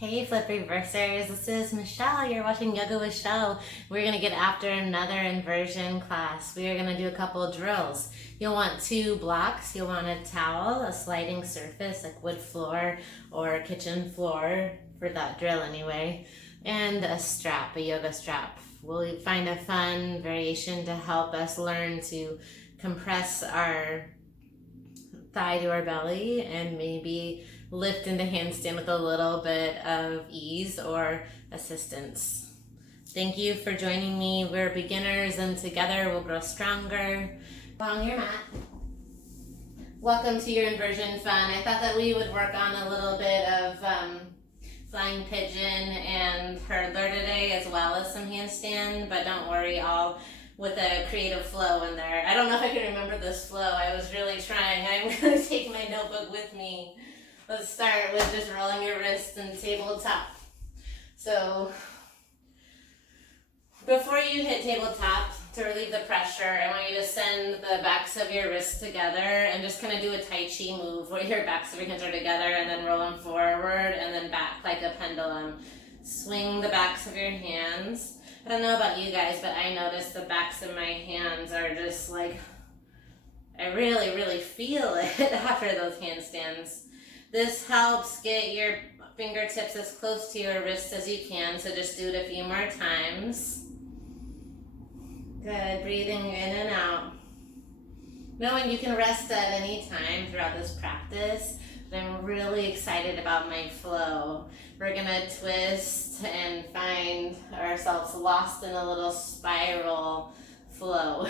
Hey flip reversers, this is Michelle. You're watching Yoga with Shell. We're gonna get after another inversion class. We are gonna do a couple drills. You'll want 2 blocks. You'll want a towel, a sliding surface like wood floor or kitchen floor for that drill anyway, and a strap, a yoga strap. We'll find a fun variation to help us learn to compress our thigh to our belly and maybe lift into handstand with a little bit of ease or assistance. Thank you for joining me. We're beginners and together we'll grow stronger. On your mat. Welcome to your inversion fun. I thought that we would work on a little bit of flying pigeon and hurdler today as well as some handstand, but don't worry, all with a creative flow in there. I don't know if I can remember this flow. I was really trying. I'm going to take my notebook with me. Let's start with just rolling your wrists and tabletop. So before you hit tabletop, to relieve the pressure, I want you to send the backs of your wrists together and just kind of do a Tai Chi move where your backs of your hands are together and then roll them forward and then back like a pendulum. Swing the backs of your hands. I don't know about you guys, but I notice the backs of my hands are just like, I really, really feel it after those handstands. This helps get your fingertips as close to your wrists as you can, so just do it a few more times. Good, breathing in and out. Knowing you can rest at any time throughout this practice, but I'm really excited about my flow. We're gonna twist and find ourselves lost in a little spiral flow.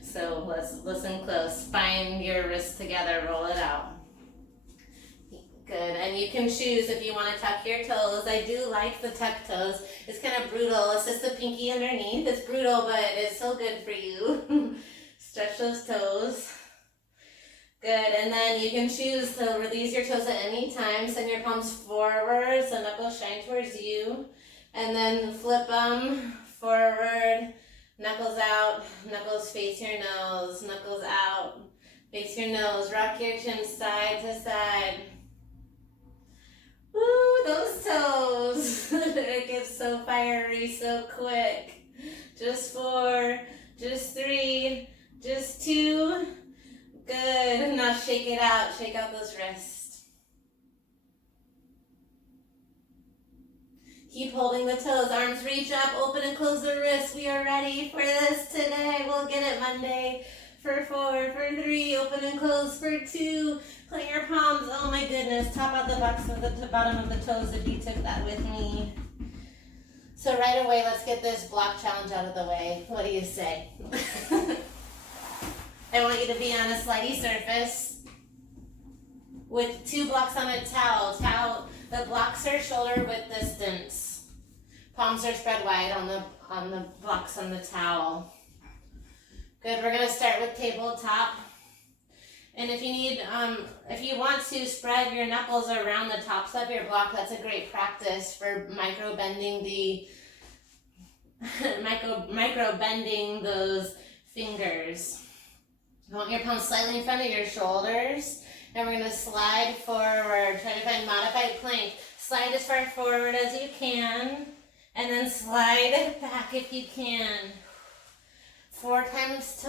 So let's listen close. Find your wrists together, roll it out. Good, and you can choose if you want to tuck your toes. I do like the tuck toes. It's kind of brutal. It's just the pinky underneath. It's brutal, but it's so good for you. Stretch those toes. Good, and then you can choose to release your toes at any time. Send your palms forward so knuckles shine towards you. And then flip them forward, knuckles out, knuckles face your nose, knuckles out, face your nose. Rock your chin side to side. Woo, those toes. It gets so fiery so quick. Just 4, just 3, just 2. Good. Now shake it out. Shake out those wrists. Keep holding the toes. Arms reach up, open and close the wrists. We are ready for this today. We'll get it Monday. For 4, for 3, open and close, for 2, plant your palms, oh my goodness, top out the box of the bottom of the toes if you took that with me. So right away, let's get this block challenge out of the way. What do you say? I want you to be on a slidey surface with 2 blocks on a towel. The blocks are shoulder width distance. Palms are spread wide on the blocks on the towel. Good, we're gonna start with tabletop. And if you need, if you want to spread your knuckles around the tops of your block, that's a great practice for micro bending those fingers. You want your palms slightly in front of your shoulders, and we're gonna slide forward. Try to find modified plank. Slide as far forward as you can, and then slide back if you can. 4 times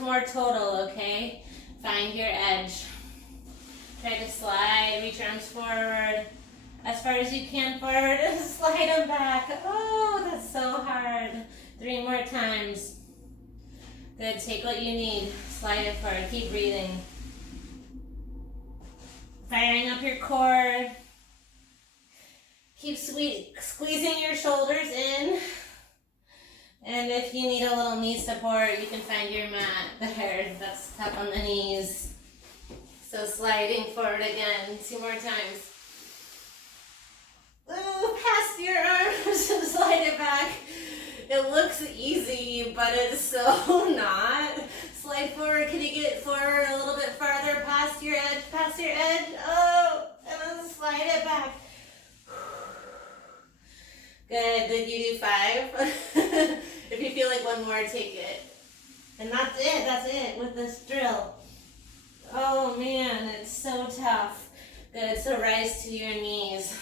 more total, okay? Find your edge. Try to slide, reach your arms forward as far as you can forward and slide them back. Oh, that's so hard. 3 more times. Good, take what you need. Slide it forward, keep breathing. Firing up your core. Keep squeezing your shoulders in. And if you need a little knee support, you can find your mat there. That's tap on the knees. So sliding forward again, 2 more times. Ooh, past your arms, slide it back. It looks easy, but it's so not. Slide forward, can you get forward a little bit farther past your edge, Oh, and then slide it back. Good, did you do 5? If you feel like one more, take it. And that's it with this drill. Oh man, it's so tough. Good, so rise to your knees.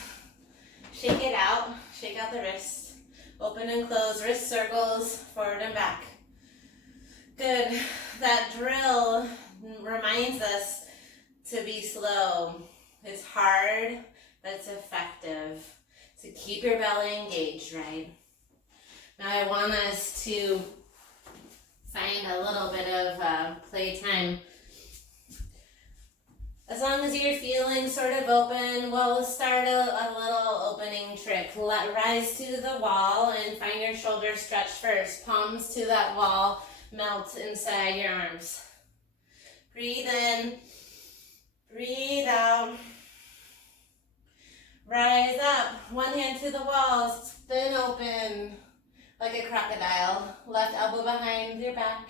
Shake it out. Shake out the wrist. Open and close. Wrist circles forward and back. Good. That drill reminds us to be slow. It's hard, but it's effective. To keep your belly engaged, right? Now I want us to find a little bit of playtime. As long as you're feeling sort of open, we'll start a little opening trick. Rise to the wall and find your shoulders stretch first. Palms to that wall, melt inside your arms. Breathe in, breathe out. Rise up, one hand to the wall, spin open like a crocodile. Left elbow behind your back.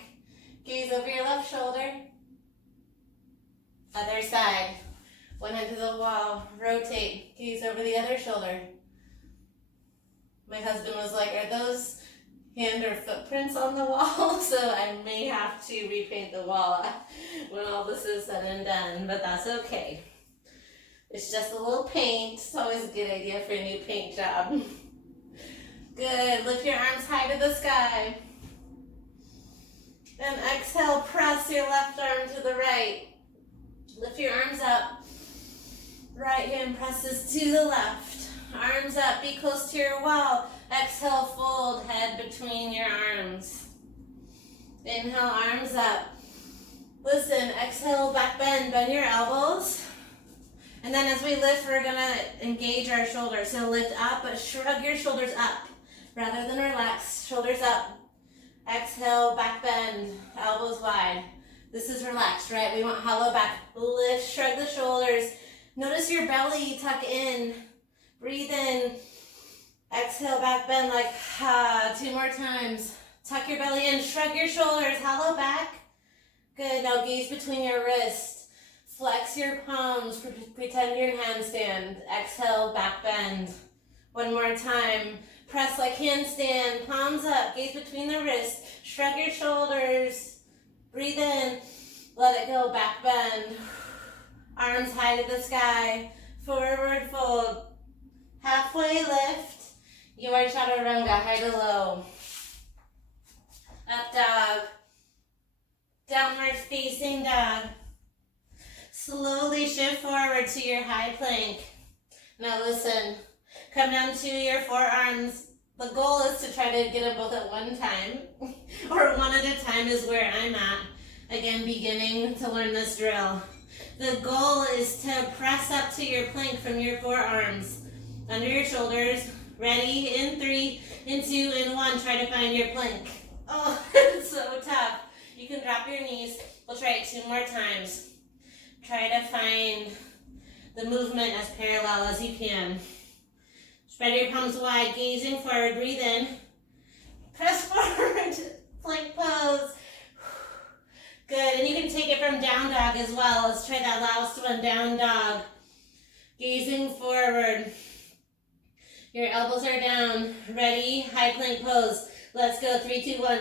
Gaze over your left shoulder. Other side. One hand to the wall. Rotate. Gaze over the other shoulder. My husband was like, are those hand or footprints on the wall? So I may have to repaint the wall when all this is said and done, but that's okay. It's just a little paint. It's always a good idea for a new paint job. Good. Lift your arms high to the sky. And exhale, press your left arm to the right. Lift your arms up. Right hand presses to the left. Arms up, be close to your wall. Exhale, fold head between your arms. Inhale, arms up. Listen, exhale, back bend. Bend your elbows. And then as we lift, we're going to engage our shoulders. So lift up, but shrug your shoulders up rather than relax. Shoulders up. Exhale, back bend, elbows wide. This is relaxed, right? We want hollow back. Lift, shrug the shoulders. Notice your belly tuck in. Breathe in. Exhale, back bend like ha. 2 more times. Tuck your belly in, shrug your shoulders, hollow back. Good, now gaze between your wrists. Flex your palms, pretend you're in handstand. Exhale, back bend. 1 more time. Press like handstand, palms up, gaze between the wrists. Shrug your shoulders. Breathe in, let it go, back bend. Arms high to the sky. Forward fold. Halfway lift. Your chaturanga, high to low. Up dog. Downward facing dog. Slowly shift forward to your high plank. Now listen, come down to your forearms. The goal is to try to get them both at one time, or one at a time is where I'm at. Again, beginning to learn this drill. The goal is to press up to your plank from your forearms. Under your shoulders. Ready? In 3, in 2, in 1. Try to find your plank. Oh, it's so tough. You can drop your knees. We'll try it 2 more times. Try to find the movement as parallel as you can. Spread your palms wide, gazing forward, breathe in. Press forward, plank pose. Good, and you can take it from down dog as well. Let's try that last one, down dog. Gazing forward. Your elbows are down. Ready, high plank pose. Let's go, 3, 2, 1.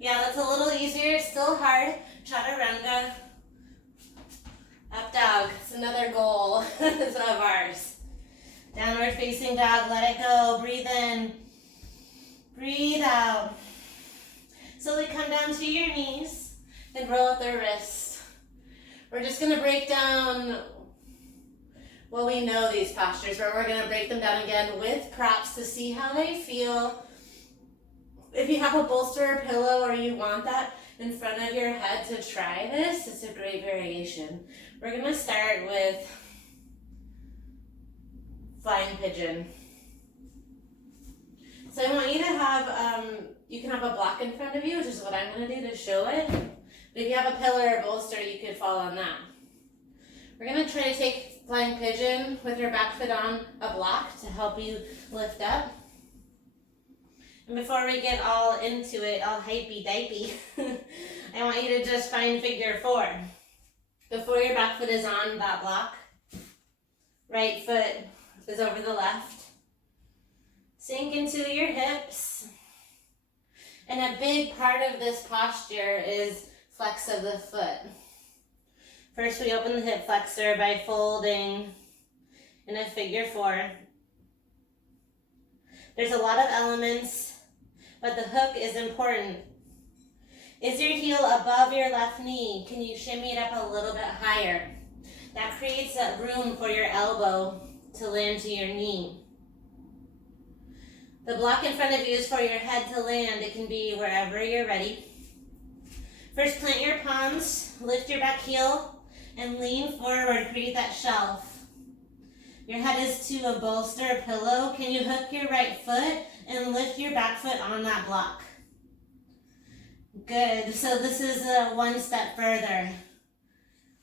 Yeah, that's a little easier, still hard. Chaturanga. Up dog, it's another goal of ours. Downward facing dog, let it go, breathe in, breathe out. Slowly come down to your knees and roll up the wrists. We're just gonna break down, well, we know these postures, but we're gonna break them down again with props to see how they feel. If you have a bolster or pillow or you want that in front of your head to try this, it's a great variation. We're going to start with flying pigeon. So I want you to have, you can have a block in front of you, which is what I'm going to do to show it. But if you have a pillar or bolster, you could fall on that. We're going to try to take flying pigeon with your back foot on a block to help you lift up. And before we get all into it, all hypey-dipey, I want you to just find figure 4. Before your back foot is on that block, right foot is over the left. Sink into your hips. And a big part of this posture is flex of the foot. First, we open the hip flexor by folding in a figure 4. There's a lot of elements, but the hook is important. Is your heel above your left knee? Can you shimmy it up a little bit higher? That creates that room for your elbow to land to your knee. The block in front of you is for your head to land. It can be wherever you're ready. First, plant your palms, lift your back heel, and lean forward, create that shelf. Your head is to a bolster, a pillow. Can you hook your right foot and lift your back foot on that block? Good. So this is one step further.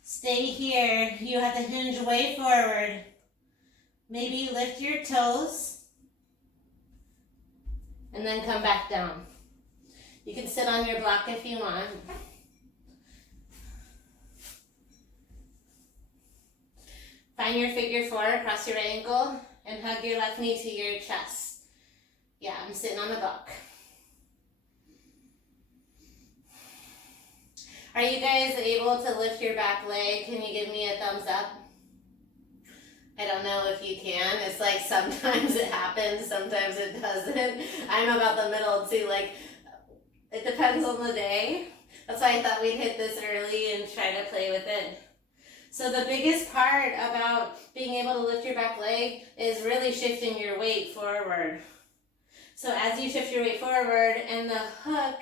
Stay here. You have to hinge way forward. Maybe lift your toes and then come back down. You can sit on your block if you want. Find your figure four, cross your right ankle, and hug your left knee to your chest. Yeah, I'm sitting on the block. Are you guys able to lift your back leg? Can you give me a thumbs up? I don't know if you can. It's like sometimes it happens, sometimes it doesn't. I'm about the middle too, like it depends on the day. That's why I thought we'd hit this early and try to play with it. So the biggest part about being able to lift your back leg is really shifting your weight forward. So as you shift your weight forward and the hook,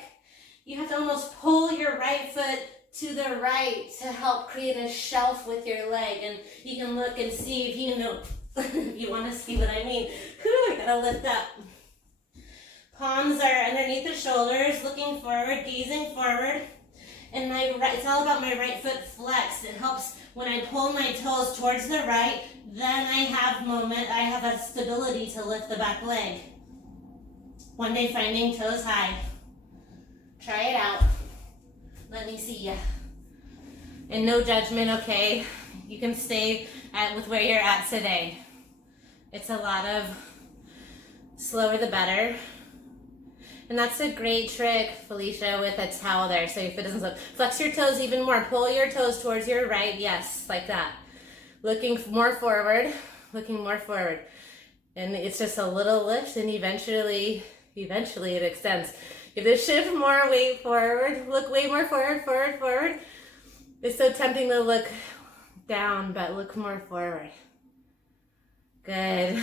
you have to almost pull your right foot to the right to help create a shelf with your leg. And you can look and see if you know, if you want to see what I mean. Whew, I gotta lift up. Palms are underneath the shoulders, looking forward, gazing forward. And it's all about my right foot flexed. It helps when I pull my toes towards the right, then I have a stability to lift the back leg. One day finding toes high. Try it out. Let me see ya. And no judgment, okay? You can stay with where you're at today. It's a lot of slower the better. And that's a great trick, Phylicia, with a towel there, so your foot doesn't slip. Flex your toes even more. Pull your toes towards your right. Yes, like that. Looking more forward. Looking more forward. And it's just a little lift, and eventually it extends. You have to shift more weight forward. Look way more forward, forward, forward. It's so tempting to look down, but look more forward. Good.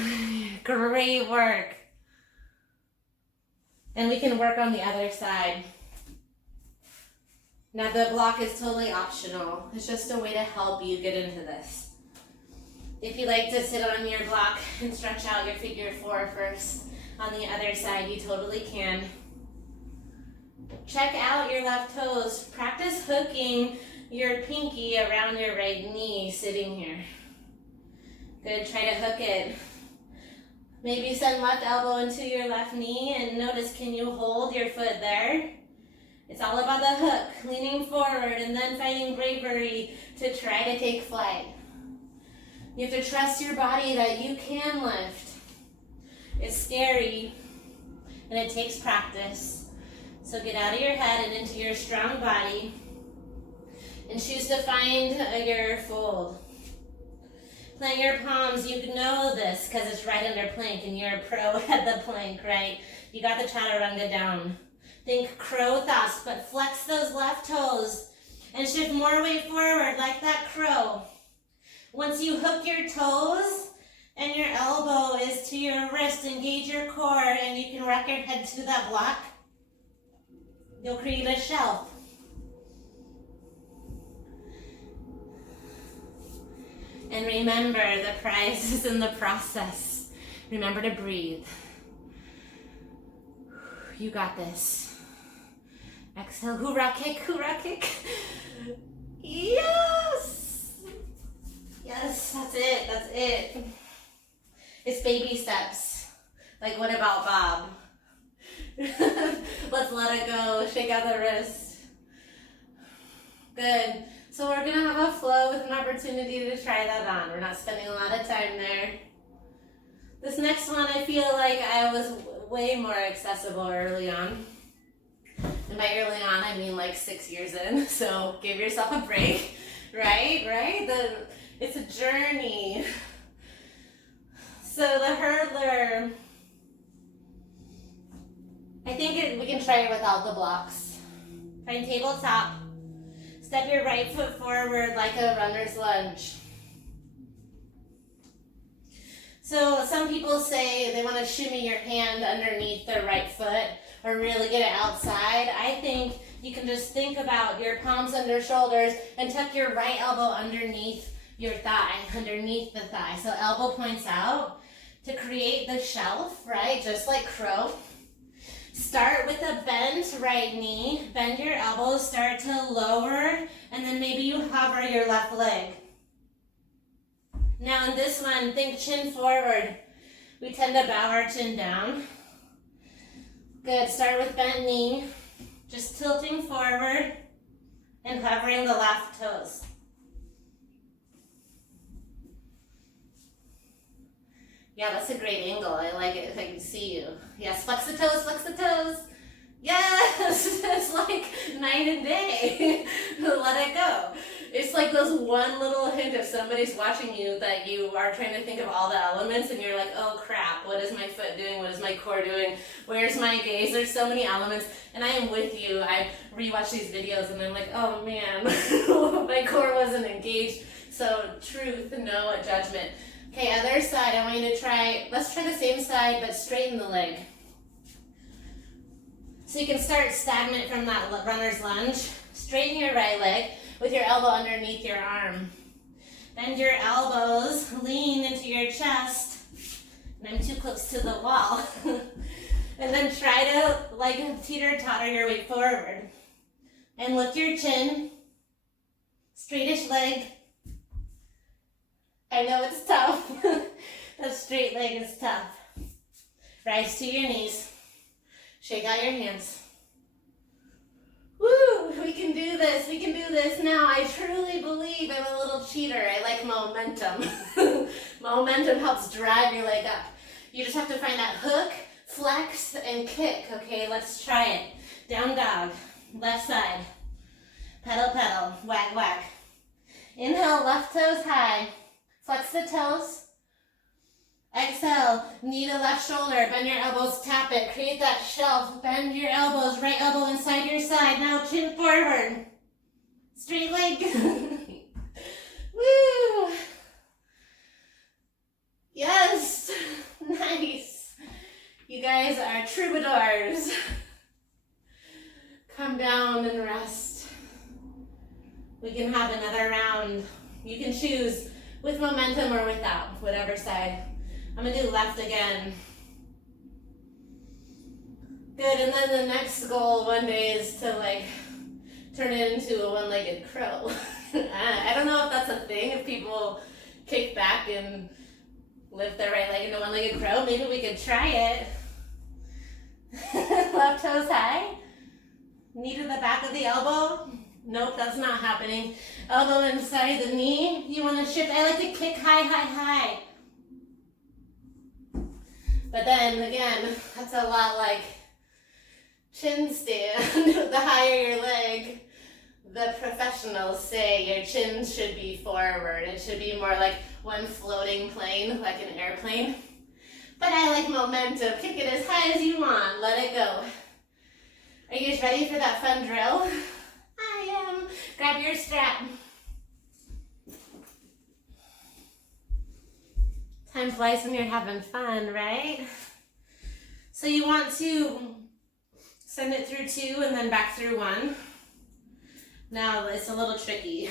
Great work. And we can work on the other side. Now the block is totally optional. It's just a way to help you get into this. If you like to sit on your block and stretch out your figure four first on the other side, you totally can. Check out your left toes. Practice hooking your pinky around your right knee sitting here. Good, try to hook it. Maybe send left elbow into your left knee and notice, can you hold your foot there? It's all about the hook, leaning forward and then finding bravery to try to take flight. You have to trust your body that you can lift. It's scary and it takes practice. So get out of your head and into your strong body and choose to find your fold. Plant your palms. You know this because it's right under plank and you're a pro at the plank, right? You got the chaturanga down. Think crow thoughts, but flex those left toes and shift more weight forward like that crow. Once you hook your toes and your elbow is to your wrist, engage your core and you can rock your head to that block, you'll create a shelf. And remember, the prize is in the process. Remember to breathe. You got this. Exhale, hoorah kick, hoorah kick. Yes! Yes, that's it, that's it. It's baby steps. Like, what about Bob? Let's let it go, shake out the wrist. Good. So we're gonna have a flow with an opportunity to try that on. We're not spending a lot of time there. This next one, I feel like I was way more accessible early on. And by early on, I mean like 6 years in. So give yourself a break, right? It's a journey. So the hurdler, try it without the blocks. Find tabletop. Step your right foot forward like a runner's lunge. So some people say they want to shimmy your hand underneath their right foot or really get it outside. I think you can just think about your palms under shoulders and tuck your right elbow underneath your thigh, underneath the thigh. So elbow points out to create the shelf, right? Just like crow. Start with a bent right knee. Bend your elbows, start to lower, and then maybe you hover your left leg. Now in this one, think chin forward. We tend to bow our chin down. Good, start with bent knee. Just tilting forward and hovering the left toes. Yeah, that's a great angle. I like it if I can see you. Yes, flex the toes, flex the toes. Yes, it's like night and day. Let it go. It's like those one little hint if somebody's watching you that you are trying to think of all the elements and you're like, oh crap, what is my foot doing? What is my core doing? Where's my gaze? There's so many elements, and I am with you. I rewatch these videos and I'm like, oh man, my core wasn't engaged. So truth, no judgment. Okay, other side, I want you to try, let's try the same side, but straighten the leg. So you can start stagnant from that runner's lunge. Straighten your right leg with your elbow underneath your arm. Bend your elbows, lean into your chest. And I'm too close to the wall. And then try to like teeter-totter your way forward. And lift your chin, straightish leg. I know it's tough. That straight leg is tough. Rise to your knees. Shake out your hands. Woo! We can do this. We can do this. Now, I truly believe I'm a little cheater. I like momentum. Momentum helps drive your leg up. You just have to find that hook, flex, and kick. Okay, let's try it. Down dog. Left side. Pedal, pedal. Whack, whack. Inhale, left toes high. Flex the toes. Exhale, knee to left shoulder, bend your elbows, tap it, create that shelf, bend your elbows, right elbow inside your side, now chin forward, straight leg, woo, yes, nice, you guys are troubadours, come down and rest, we can have another round, you can choose with momentum or without, whatever side. I'm gonna do left again. Good, and then the next goal one day is to like turn it into a one-legged crow. I don't know if that's a thing, if people kick back and lift their right leg into one-legged crow. Maybe we could try it. Left toes high. Knee to the back of the elbow. Nope, that's not happening. Elbow inside the knee. You wanna shift, I like to kick high, high, high. But then again, that's a lot like chin stand. The higher your leg, the professionals say your chin should be forward. It should be more like one floating plane, like an airplane. But I like momentum. Kick it as high as you want. Let it go. Are you guys ready for that fun drill? I am. Grab your strap. Time flies when you're having fun, right? So you want to send it through 2 and then back through 1. Now it's a little tricky.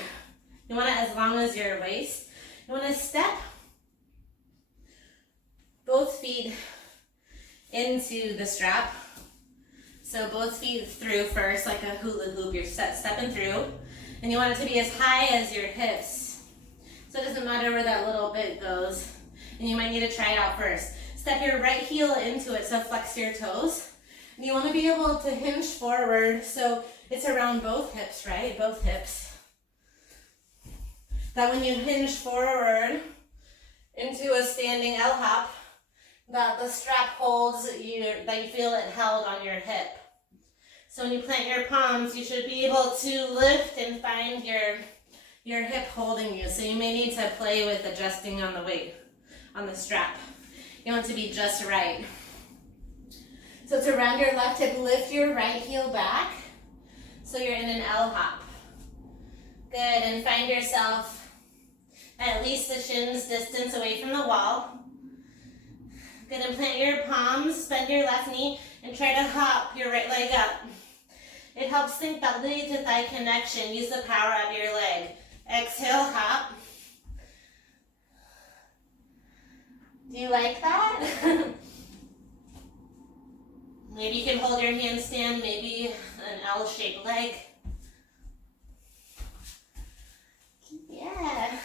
You want it as long as your waist. You want to step both feet into the strap. So both feet through first, like a hula hoop. You're stepping through. And you want it to be as high as your hips. So it doesn't matter where that little bit goes. And you might need to try it out first. Step your right heel into it, so flex your toes. And you want to be able to hinge forward, so it's around both hips, right? Both hips. That when you hinge forward into a standing L hop, that the strap holds you, that you feel it held on your hip. So when you plant your palms, you should be able to lift and find your hip holding you. So you may need to play with adjusting on the weight. On the strap. You want it to be just right. So to round your left hip, lift your right heel back. So you're in an L hop. Good, and find yourself at least the shins distance away from the wall. Good, and plant your palms, bend your left knee, and try to hop your right leg up. It helps think belly to thigh connection. Use the power of your leg. Exhale, hop. Do you like that? Maybe you can hold your handstand, maybe an L-shaped leg. Yeah.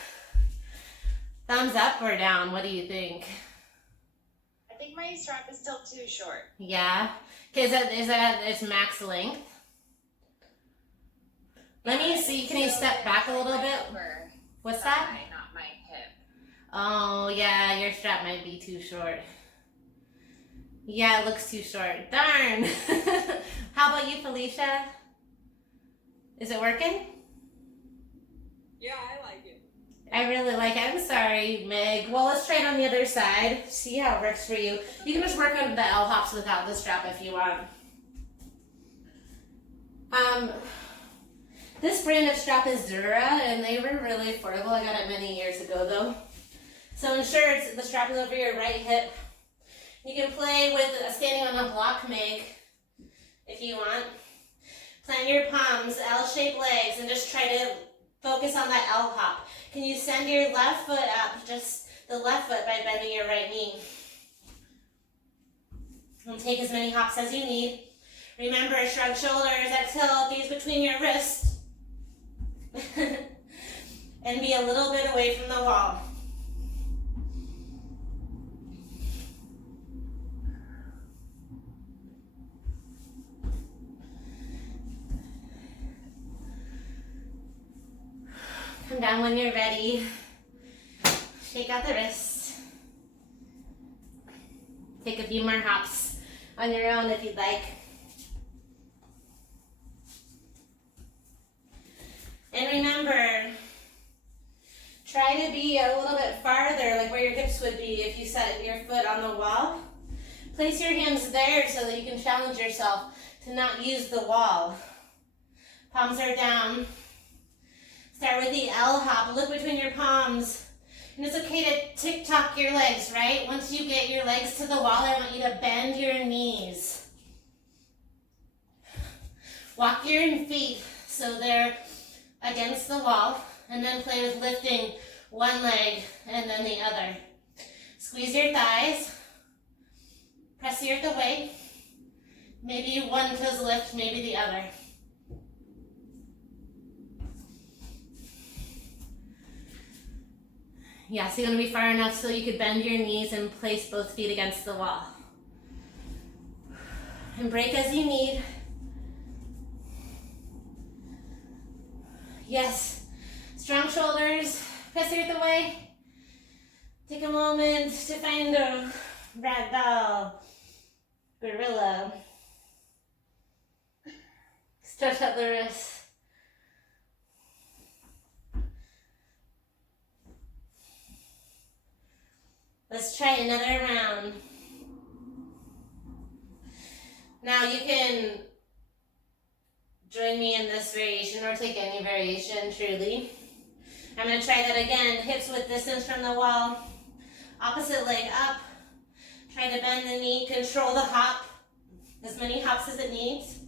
Thumbs up or down? What do you think? I think my strap is still too short. Yeah? Is that its max length? Let me see. Can you step back a little bit? What's that? Not my hip. Oh, yeah, your strap might be too short. Yeah, it looks too short. Darn. How about you, Phylicia? Is it working? Yeah, I like it. I really like it. I'm sorry, Meg. Well, let's try it on the other side. See how it works for you. You can just work on the L hops without the strap if you want. This brand of strap is Dura, and they were really affordable. I got it many years ago, though. So ensure the strap is over your right hip. You can play with standing on a block, Meg, if you want. Plant your palms, L-shaped legs, and just try to focus on that L hop. Can you send your left foot up, just the left foot, by bending your right knee? And take as many hops as you need. Remember, shrug shoulders, exhale, gaze between your wrists. And be a little bit away from the wall. Come down when you're ready. Shake out the wrists. Take a few more hops on your own if you'd like. And remember, try to be a little bit farther, like where your hips would be if you set your foot on the wall. Place your hands there so that you can challenge yourself to not use the wall. Palms are down. Start with the L hop. Look between your palms. And it's okay to tick-tock your legs, right? Once you get your legs to the wall, I want you to bend your knees. Walk your feet so they're against the wall, and then play with lifting one leg and then the other. Squeeze your thighs. Press the earth away. Maybe one toes lift, maybe the other. Yeah, so you're going to be far enough so you could bend your knees and place both feet against the wall. And break as you need. Yes. Strong shoulders. Press the earth away. Take a moment to find a ragdoll, gorilla. Stretch out the wrists. Let's try another round. Now you can join me in this variation or take any variation, truly. I'm going to try that again. Hips width distance from the wall. Opposite leg up. Try to bend the knee. Control the hop. As many hops as it needs.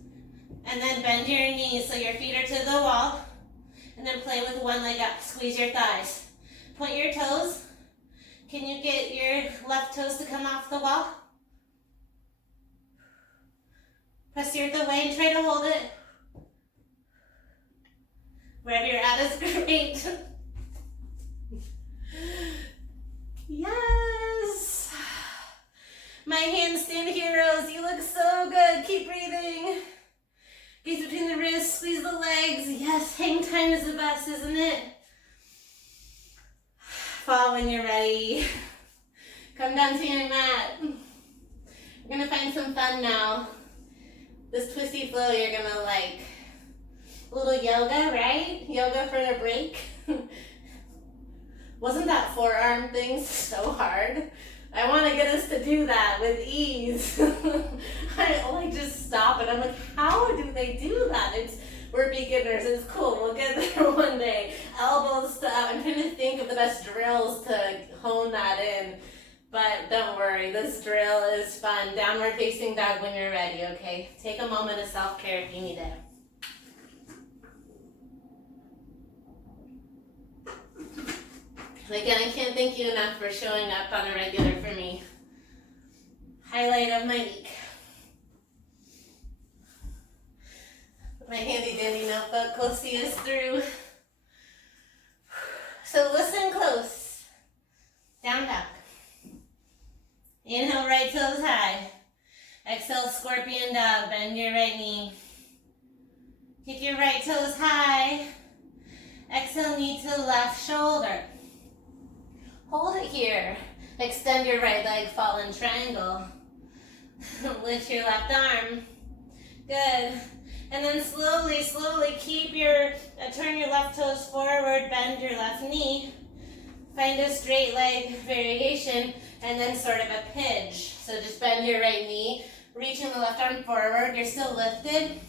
And then bend your knees so your feet are to the wall. And then play with one leg up. Squeeze your thighs. Point your toes. Can you get your left toes to come off the wall? Press your earth away and try to hold it. Wherever you're at is great. Yes. My handstand heroes, you look so good. Keep breathing. Gaze between the wrists, squeeze the legs. Yes, hang time is the best, isn't it? Fall when you're ready. Come down to your mat. We're gonna find some fun now. This twisty flow you're gonna like. A little yoga, right? Yoga for a break. Wasn't that forearm thing so hard? I want to get us to do that with ease. I like just stop and I'm like, how do they do that? We're beginners. It's cool. We'll get there one day. Elbows to up. I'm trying to think of the best drills to hone that in. But don't worry, this drill is fun. Downward facing dog when you're ready, okay? Take a moment of self-care if you need it. Again, I can't thank you enough for showing up on a regular for me. Highlight of my week. My handy dandy notebook will see us through. So listen close. Down dog. Inhale, right toes high. Exhale, scorpion dog. Bend your right knee. Kick your right toes high. Exhale, knee to left shoulder. Hold it here. Extend your right leg, fallen triangle. Lift your left arm. Good. And then slowly turn your left toes forward, bend your left knee. Find a straight leg variation, and then sort of a pinch. So just bend your right knee, reaching the left arm forward. You're still lifted.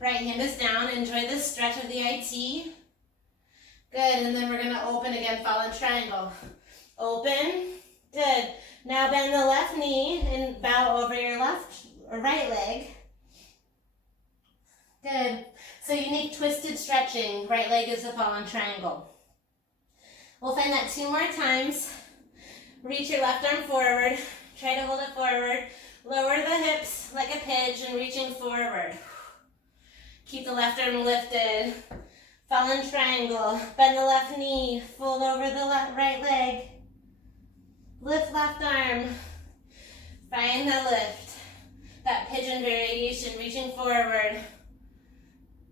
Right hand is down. Enjoy this stretch of the IT. Good, and then we're gonna open again, fallen triangle. Open, good. Now bend the left knee and bow over your left or right leg. Good. So unique twisted stretching. Right leg is a fallen triangle. We'll find that 2 more times. Reach your left arm forward. Try to hold it forward. Lower the hips like a pigeon, reaching forward. Keep the left arm lifted. Fallen triangle. Bend the left knee. Fold over the right leg. Lift left arm. Find the lift. That pigeon variation, reaching forward.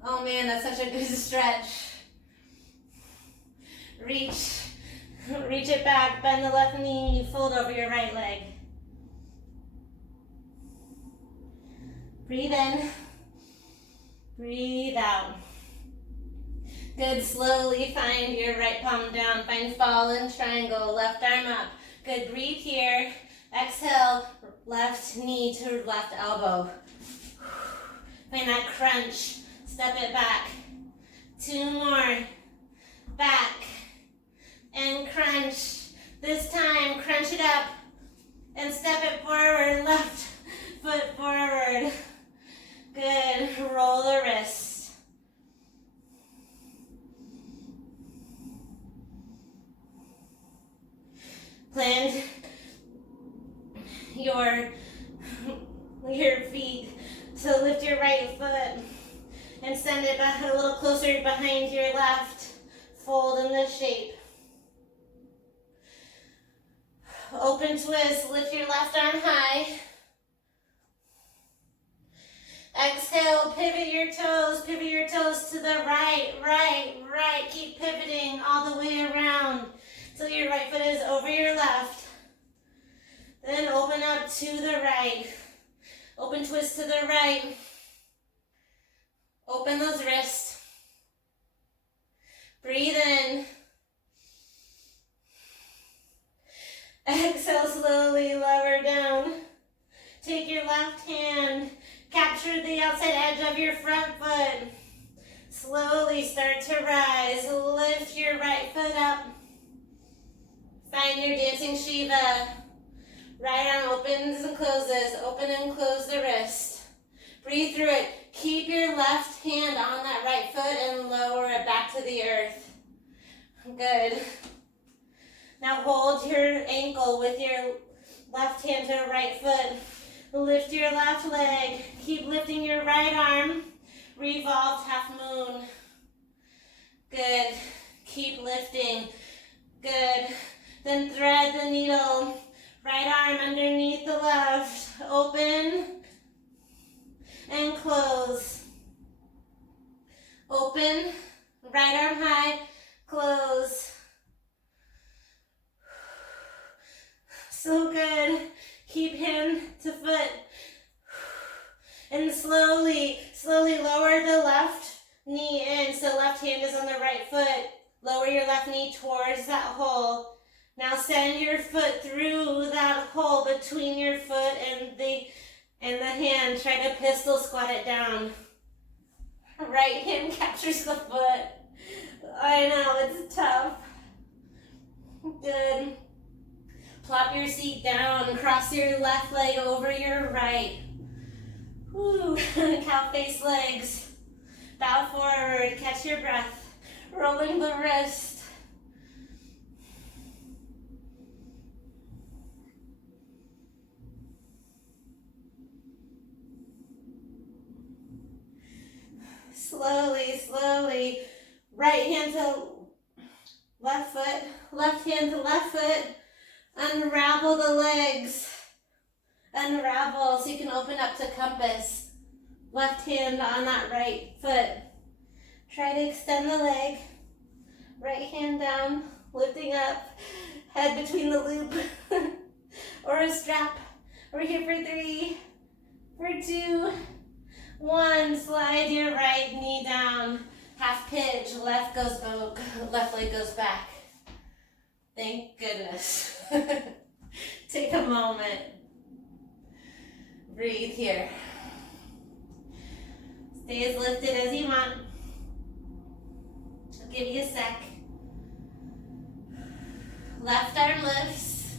Oh man, that's such a good stretch. Reach it back, bend the left knee, fold over your right leg. Breathe in, breathe out. Good, slowly find your right palm down, find fallen triangle, left arm up. Good, breathe here. Exhale, left knee to left elbow. Find that crunch. Step it back. 2 more. Back. And crunch. This time, crunch it up. And step it forward. Left foot forward. Good. Roll the wrist. Plant your feet. So lift your right foot and send it back a little closer behind your left. Fold in this shape. Open twist, lift your left arm high. Exhale, pivot your toes to the right. Keep pivoting all the way around till your right foot is over your left. Then open up to the right. Open twist to the right. Open those wrists. Breathe in. Exhale, slowly lower down. Take your left hand. Capture the outside edge of your front foot. Slowly start to rise. Lift your right foot up. Find your dancing Shiva. Right arm opens and closes. Open and close the wrist. Breathe through it. Keep your left hand on that right foot and lower it back to the earth. Good. Now hold your ankle with your left hand to your right foot. Lift your left leg. Keep lifting your right arm. Revolved half moon. Good. Keep lifting. Good. Then thread the needle. Right arm underneath the left. Open and close. Open. Right arm high. Close. So good. Keep hand to foot. And slowly lower the left knee in. So left hand is on the right foot. Lower your left knee towards that hole. Now send your foot through that hole between your foot and the And the hand, try to pistol squat it down. Right hand captures the foot. I know, it's tough. Good. Plop your seat down, cross your left leg over your right. Woo. Cow face legs. Bow forward, catch your breath. Rolling the wrist. Slowly, slowly. Right hand to left foot, left hand to left foot. Unravel the legs. Unravel so you can open up to compass. Left hand on that right foot. Try to extend the leg. Right hand down, lifting up. Head between the loop or a strap. We're here for 3, for 2, 1. Slide your right knee down. Half pitch, left leg goes back. Thank goodness. Take a moment. Breathe here. Stay as lifted as you want. I'll give you a sec. Left arm lifts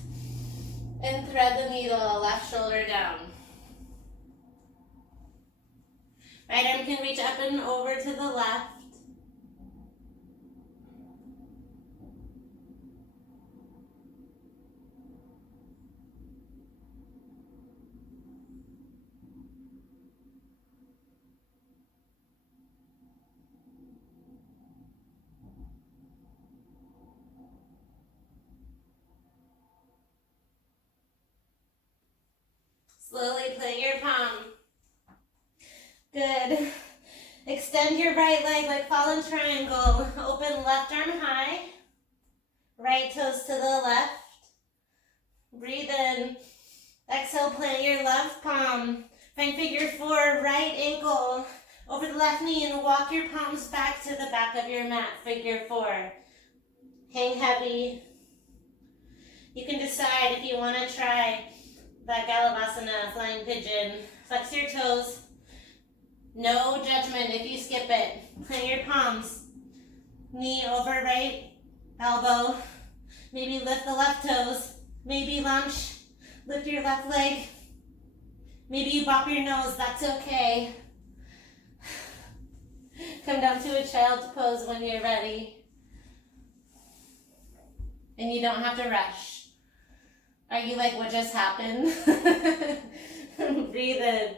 and thread the needle, left shoulder down. Right arm can reach up and over to the left. Slowly plant your palm. Good. Extend your right leg like fallen triangle. Open left arm high. Right toes to the left. Breathe in. Exhale, plant your left palm. Find figure 4, right ankle over the left knee and walk your palms back to the back of your mat. Figure 4. Hang heavy. You can decide if you want to try that Galavasana, flying pigeon. Flex your toes. No judgment if you skip it. Plant your palms. Knee over right elbow. Maybe lift the left toes. Maybe lunge. Lift your left leg. Maybe you bop your nose. That's okay. Come down to a child's pose when you're ready. And you don't have to rush. Are you like, what just happened? Breathe in.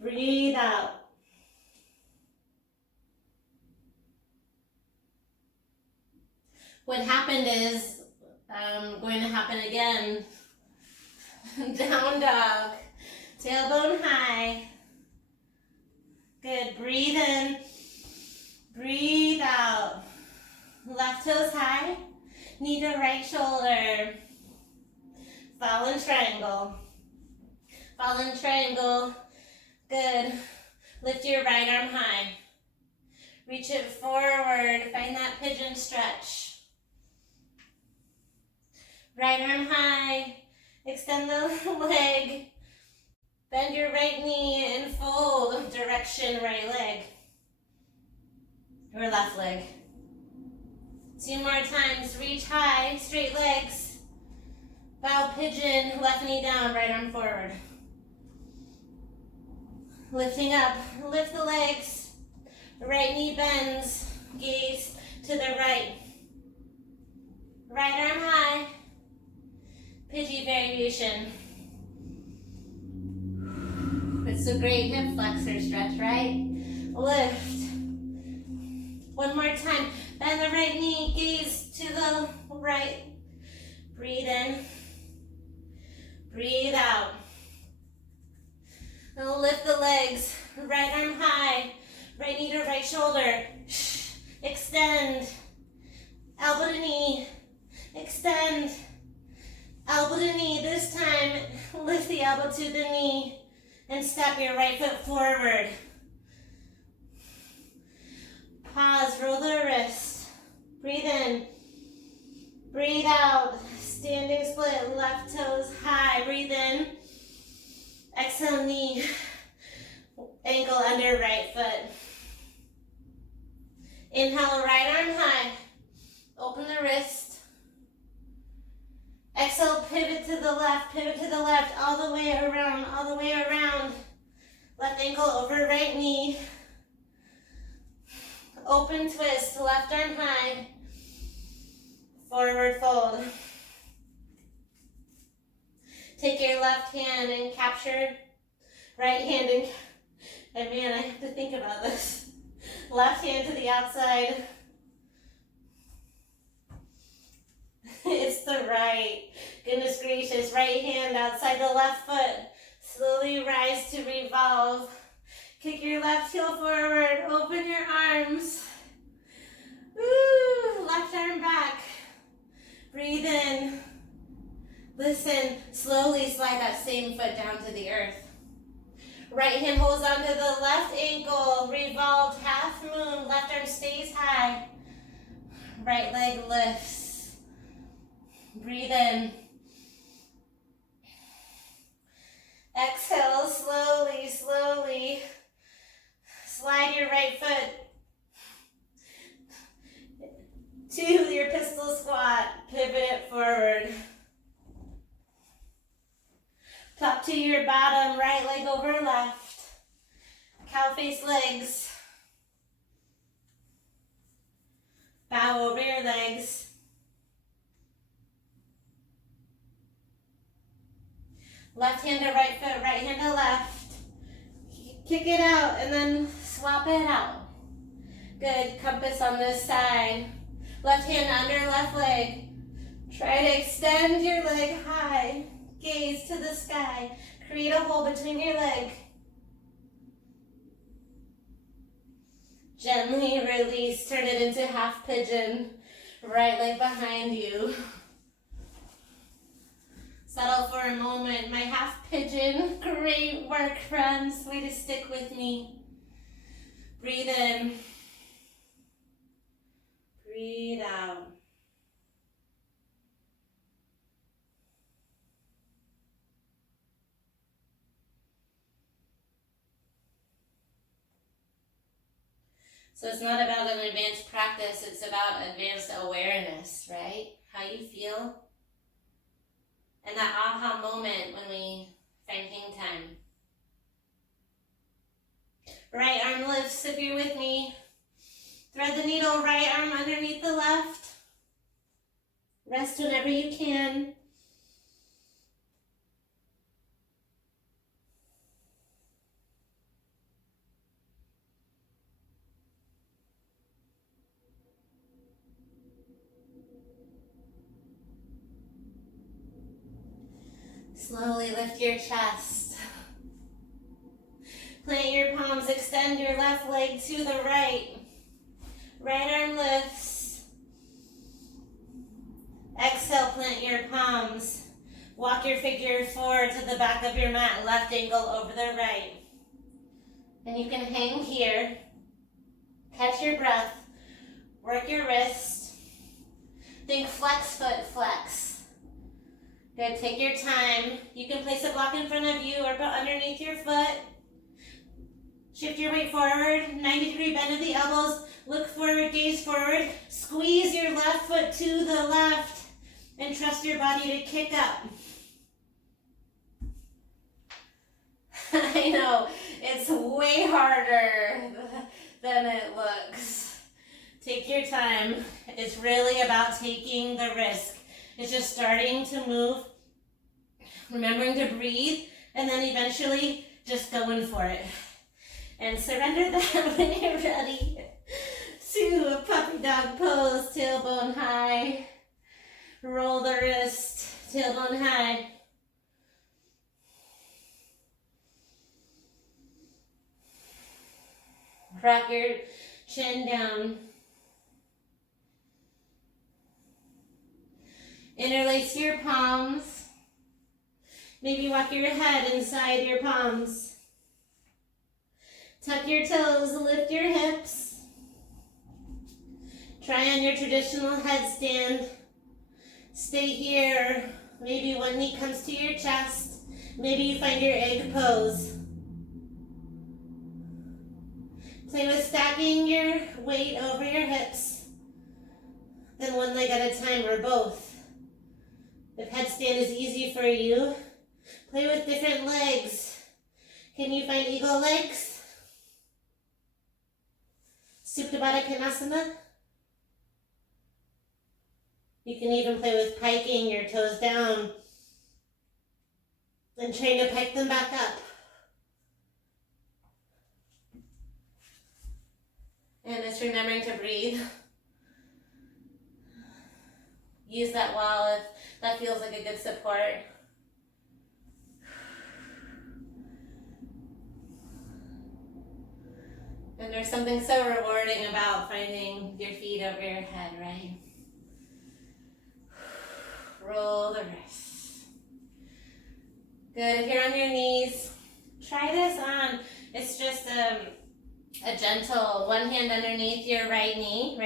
Breathe out. What happened is going to happen again. Down dog. Tailbone high. Good. Breathe in. Breathe out. Left toes high. Knee to right shoulder. Fallen triangle. Fallen triangle. Good. Lift your right arm high. Reach it forward. Find that pigeon stretch. Right arm high. Extend the leg. Bend your right knee and fold. Direction right leg. Or left leg. 2 more times. Reach high. Straight legs. Bow pigeon. Left knee down. Right arm forward. Lifting up. Lift the legs. Right knee bends. Gaze to the right. Right arm high. Pidgey variation. It's a great hip flexor stretch, right? Lift. 1 more time. Bend the right knee. Gaze to the right. Breathe in. Breathe out. Now lift the legs. Right arm high. Right knee to right shoulder. Extend. Elbow to knee. Extend. Elbow to knee. This time, lift the elbow to the knee and step your right foot forward. Pause. Roll the wrist. Breathe in. Breathe out. Standing split. Left toes high. Breathe in. Exhale, knee, ankle under right foot. Inhale, right arm high. Open the wrist. Exhale, pivot to the left, all the way around, all the way around. Left ankle over right knee. Open twist, left arm high. Forward fold. Take your left hand and capture right hand and man, I have to think about this. Left hand to the outside. It's the right. Goodness gracious, right hand outside the left foot. Slowly rise to revolve. Kick your left heel forward. Open your arms. Woo! Left arm back. Breathe in. Listen. Slowly slide that same foot down to the earth. Right hand holds onto the left ankle. Revolved half moon. Left arm stays high. Right leg lifts. Breathe in. Exhale, slowly, slowly. Slide your right foot to your pistol squat. Pivot it forward. Top to your bottom, right leg over left. Cow face legs. Bow over your legs. Left hand to right foot, right hand to left. Kick it out and then swap it out. Good, compass on this side. Left hand under left leg. Try to extend your leg high. Gaze to the sky. Create a hole between your leg. Gently release, turn it into half pigeon. Right leg behind you. Settle for a moment. My half pigeon. Great work, friends. Way to stick with me. Breathe in. Breathe out. So it's not about an advanced practice, it's about advanced awareness, right? How you feel. And that aha moment when we find hang time. Right arm lifts if you're with me. Thread the needle, right arm underneath the left. Rest whenever you can. Slowly lift your chest. Plant your palms, extend your left leg to the right. Right arm lifts. Exhale, plant your palms. Walk your figure four to the back of your mat, left ankle over the right. And you can hang here. Catch your breath. Work your wrist. Think flex foot, flex. Good, take your time. You can place a block in front of you or underneath your foot. Shift your weight forward, 90-degree bend of the elbows. Look forward, gaze forward. Squeeze your left foot to the left and trust your body to kick up. I know, it's way harder than it looks. Take your time. It's really about taking the risk. It's just starting to move, remembering to breathe, and then eventually just going for it. And surrender that when you're ready to a puppy dog pose, tailbone high. Roll the wrist, tailbone high. Rock your chin down. Interlace your palms. Maybe walk your head inside your palms. Tuck your toes, lift your hips. Try on your traditional headstand. Stay here. Maybe one knee comes to your chest Maybe you find your egg pose. Play with stacking your weight over your hips, then one leg at a time or both. If headstand is easy for you, play with different legs. Can you find eagle legs? Supta Baddha Konasana. You can even play with piking your toes down and trying to pike them back up. And just remembering to breathe. Use that wall if that feels like a good support. And there's something so rewarding about finding your feet over your head, right? Roll the wrists. Good. If you're on your knees, try this on. It's just a gentle one hand underneath your right knee.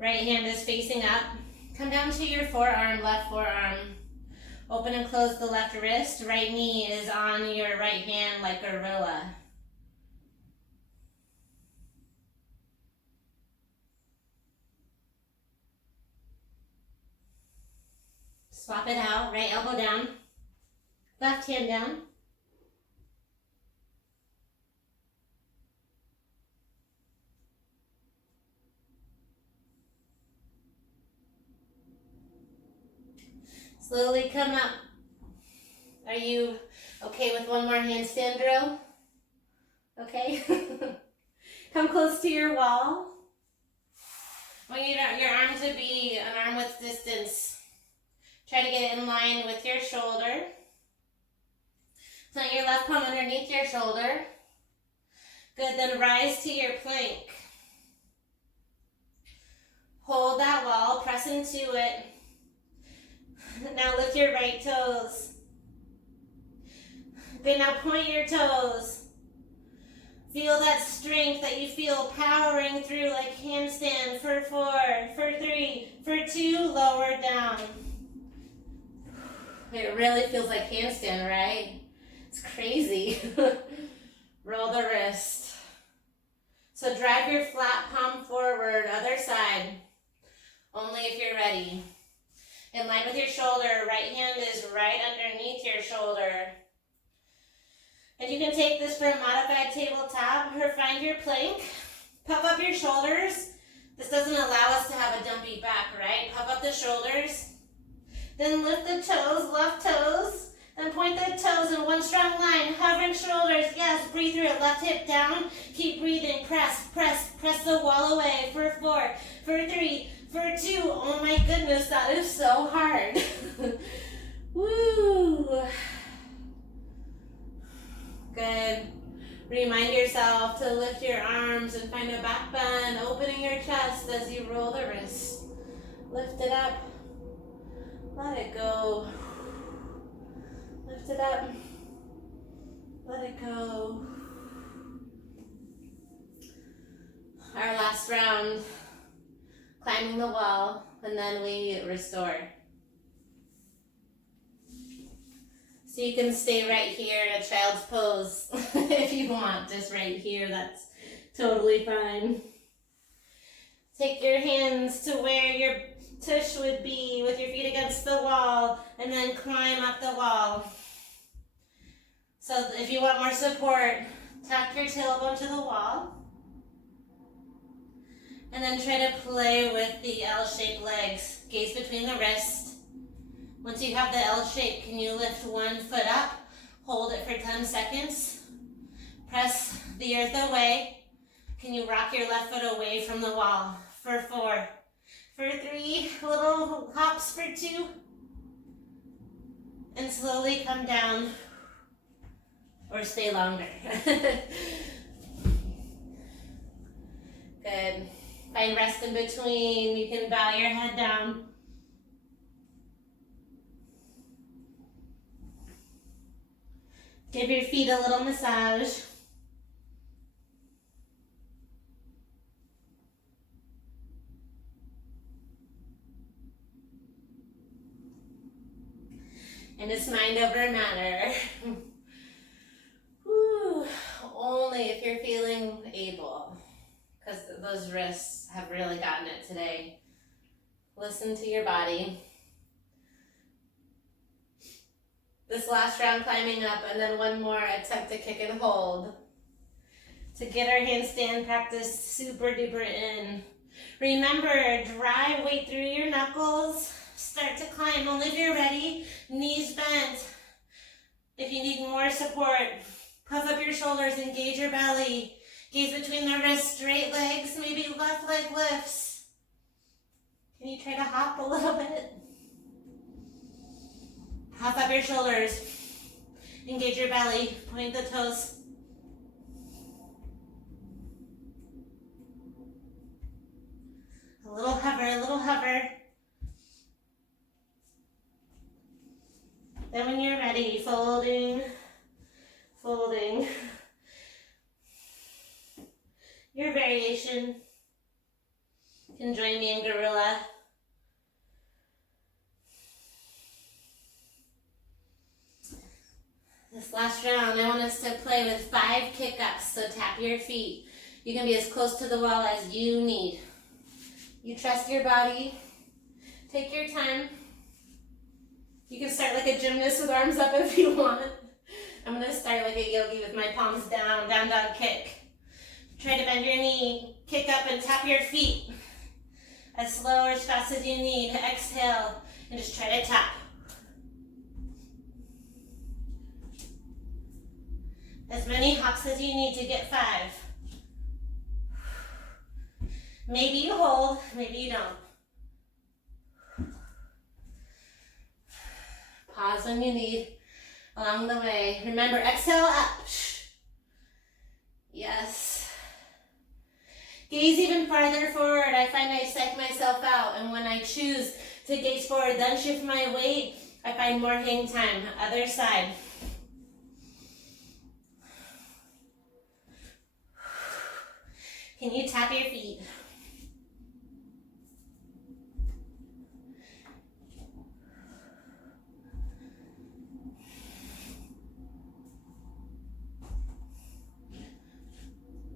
Right hand is facing up. Come down to your forearm, left forearm. Open and close the left wrist. Right knee is on your right hand like gorilla. Swap it out. Right elbow down. Left hand down. Slowly come up. Are you okay with one more handstand drill? Okay. Come close to your wall. I want your arm to be an arm width distance. Try to get it in line with your shoulder. Plant your left palm underneath your shoulder. Good, then rise to your plank. Hold that wall, press into it. Now lift your right toes. Good, now point your toes. Feel that strength that you feel powering through like handstand for 4, for 3, for 2, lower down. It really feels like handstand, right? It's crazy. Roll the wrist. So drive your flat palm forward, other side. Only if you're ready. In line with your shoulder, right hand is right underneath your shoulder. And you can take this for a modified tabletop or find your plank. Puff up your shoulders. This doesn't allow us to have a dumpy back, right? Puff up the shoulders. Then lift the toes, left toes. Then point the toes in one strong line. Hovering shoulders, yes, breathe through it. Left hip down. Keep breathing. Press, press, press the wall away. For 4, for 3, for 2. Oh my goodness, that is so hard. Woo. Good. Remind yourself to lift your arms and find a back bend, opening your chest as you roll the wrist. Lift it up. Let it go. Lift it up. Let it go. Our last round, climbing the wall, and then we restore. So you can stay right here in a child's pose if you want, just right here, that's totally fine. Take your hands to where your tush would be with your feet against the wall and then climb up the wall. So if you want more support, tuck your tailbone to the wall and then try to play with the L-shaped legs. Gaze between the wrists. Once you have the L shape, can you lift one foot up, hold it for 10 seconds, press the earth away. Can you rock your left foot away from the wall for 4, for 3, little hops for 2, and slowly come down or stay longer. Good. Find rest in between. You can bow your head down. Give your feet a little massage. And it's mind over matter. Whew. Only if you're feeling able, because those wrists have really gotten it today. Listen to your body. This last round climbing up, and then one more attempt to kick and hold to get our handstand practice super duper in. Remember, drive weight through your knuckles. Start to climb only if you're ready. Knees bent. If you need more support, puff up your shoulders, engage your belly. Gaze between the wrists, straight legs, maybe left leg lifts. Can you try to hop a little bit? Puff up your shoulders. Engage your belly. Point the toes. A little hover, a little hover. Then when you're ready, folding, folding. Your variation. You can join me in gorilla. This last round, I want us to play with 5 kick-ups, so tap your feet. You can be as close to the wall as you need. You trust your body. Take your time. You can start like a gymnast with arms up if you want. I'm going to start like a yogi with my palms down, down dog kick. Try to bend your knee, kick up and tap your feet. As slow or as fast as you need. Exhale and just try to tap. As many hops as you need to get 5. Maybe you hold, maybe you don't. Pause when you need along the way. Remember, exhale up. Yes. Gaze even farther forward. I find I psych myself out, and when I choose to gaze forward, then shift my weight, I find more hang time. Other side. Can you tap your feet?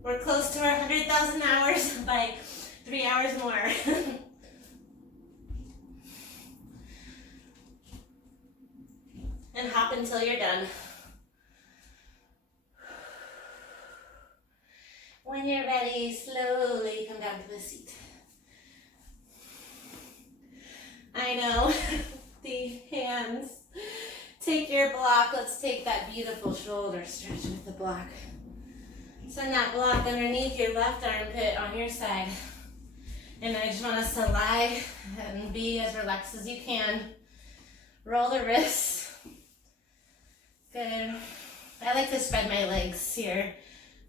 We're close to our 100,000 hours by 3 hours more. And hop until you're done. When you're ready, slowly come down to the seat. I know, the hands. Take your block. Let's take that beautiful shoulder stretch with the block. Send that block underneath your left armpit on your side. And I just want us to lie and be as relaxed as you can. Roll the wrists. Good. I like to spread my legs here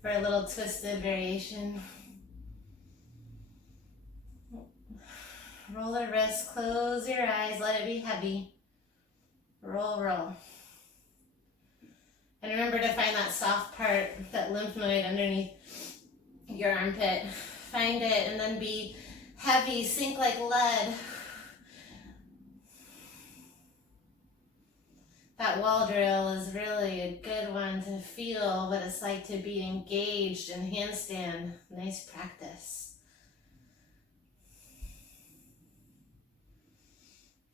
for a little twisted variation. Roll the wrists, close your eyes, let it be heavy. Roll, roll. And remember to find that soft part, that lymph node underneath your armpit. Find it and then be heavy, sink like lead. That wall drill is really a good one to feel what it's like to be engaged in handstand. Nice practice.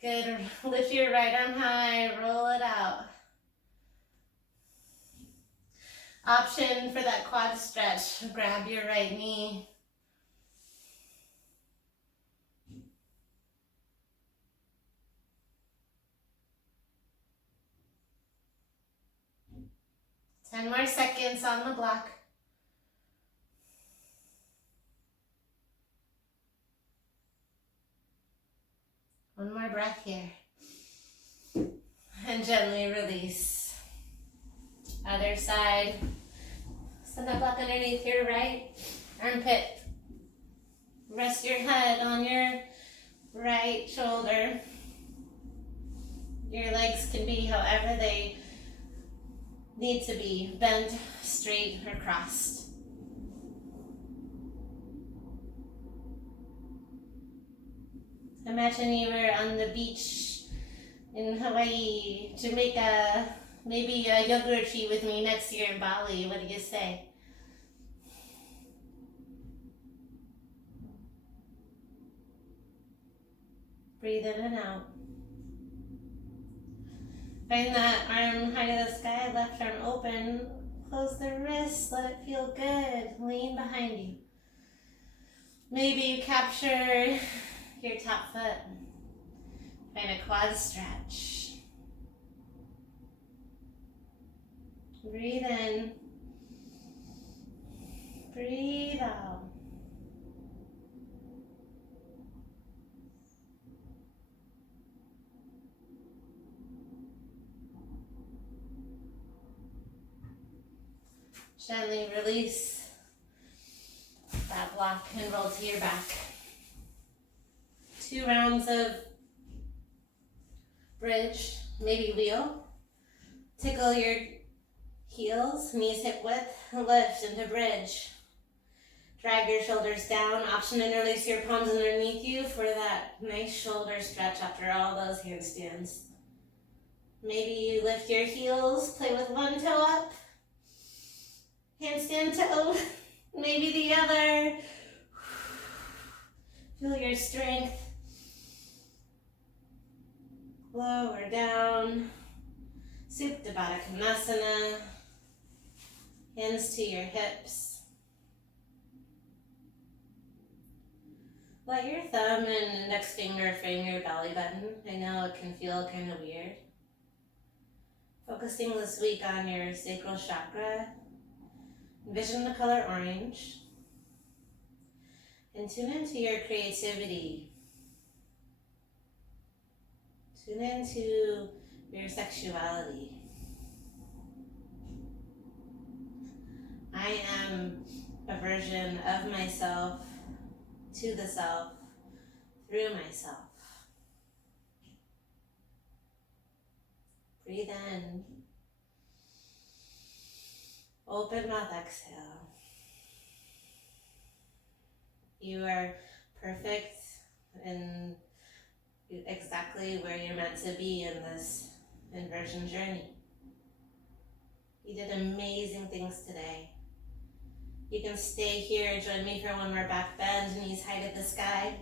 Good. Lift your right arm high, roll it out. Option for that quad stretch. Grab your right knee. Ten more seconds on the block. One more breath here. And gently release. Other side. Send that block underneath your right armpit. Rest your head on your right shoulder. Your legs can be however they need to be, bent, straight, or crossed. Imagine you were on the beach in Hawaii, Jamaica, maybe a yoga retreat with me next year in Bali. What do you say? Breathe in and out. Find that arm high to the sky, left arm open. Close the wrist, let it feel good. Lean behind you. Maybe you capture your top foot. Find a quad stretch. Breathe in. Breathe out. Gently release that block and roll to your back. 2 rounds of bridge, maybe wheel. Tickle your heels, knees hip width, lift into bridge. Drag your shoulders down. Option to interlace your palms underneath you for that nice shoulder stretch after all those handstands. Maybe you lift your heels, play with one toe up. Handstand toe, maybe the other. Feel your strength. Lower down. Supta Baddha Konasana. Hands to your hips. Let your thumb and index finger frame your belly button. I know it can feel kind of weird. Focusing this week on your sacral chakra. Envision the color orange. And tune into your creativity. Tune into your sexuality. I am a version of myself, to the self, through myself. Breathe in. Open mouth, exhale. You are perfect and exactly where you're meant to be in this inversion journey. You did amazing things today. You can stay here and join me for one more back bend, knees high to the sky.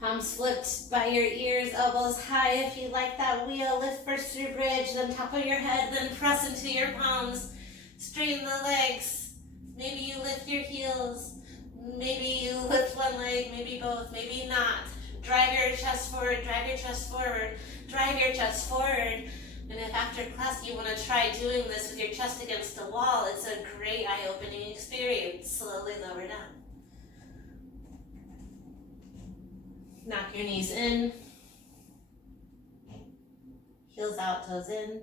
Palms flipped by your ears, elbows high if you like that wheel. Lift first through bridge, then top of your head, then press into your palms. Straighten the legs. Maybe you lift your heels. Maybe you lift one leg, maybe both, maybe not. Drive your chest forward, drag your chest forward, drag your chest forward. And if after class you want to try doing this with your chest against the wall, it's a great eye-opening experience. Slowly lower down. Knock your knees in. Heels out, toes in.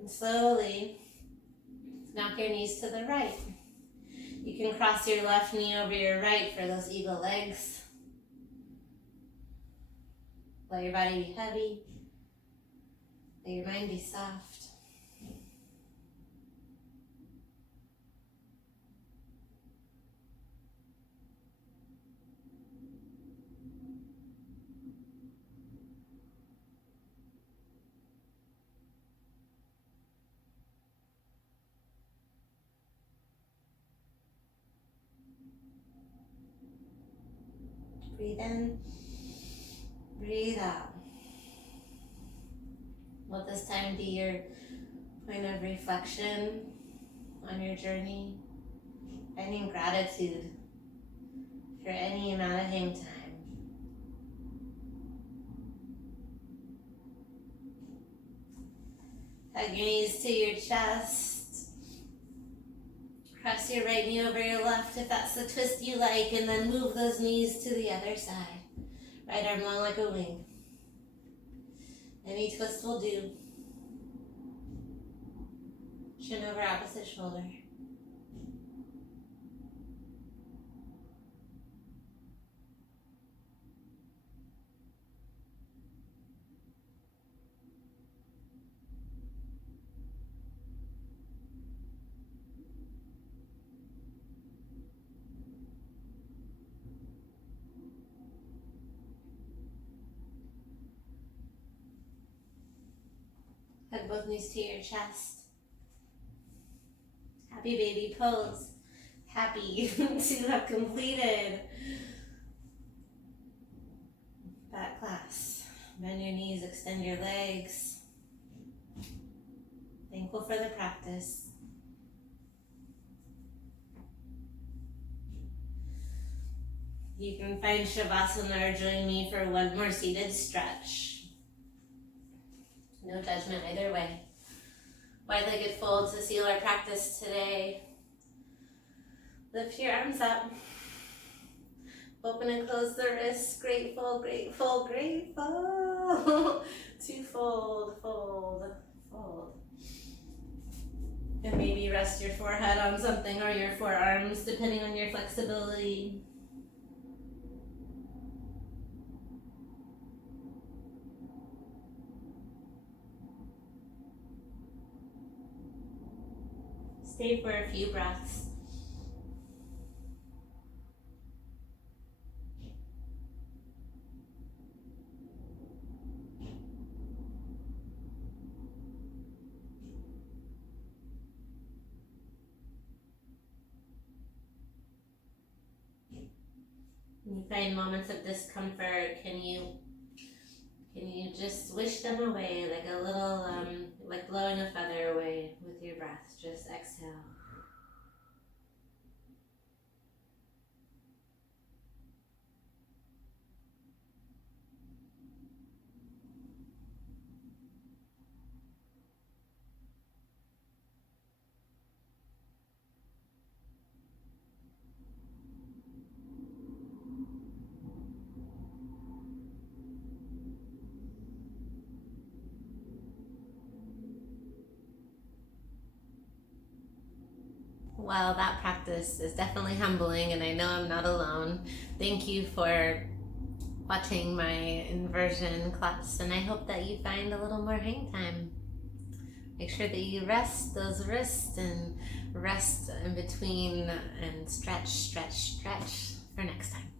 And slowly knock your knees to the right. You can cross your left knee over your right for those eagle legs. Let your body be heavy. Let your mind be soft. Breathe in, breathe out. Let this time be your point of reflection on your journey, finding gratitude for any amount of hang time. Hug your knees to your chest. Cross your right knee over your left if that's the twist you like, and then move those knees to the other side. Right arm long like a wing. Any twist will do. Chin over opposite shoulder. Hug both knees to your chest. Happy baby pose. Happy to have completed that class. Bend your knees, extend your legs. Thankful for the practice. You can find Shavasana or join me for one more seated stretch. No judgment either way. Wide-legged fold to seal our practice today. Lift your arms up. Open and close the wrists. Grateful, grateful, grateful. To fold, fold, fold. And maybe rest your forehead on something or your forearms, depending on your flexibility. Stay for a few breaths. When you find moments of discomfort, can you just wish them away, like a little, like blowing a feather away with your breath. Just exhale. Well, that practice is definitely humbling, and I know I'm not alone. Thank you for watching my inversion class, and I hope that you find a little more hang time. Make sure that you rest those wrists and rest in between and stretch, stretch, stretch for next time.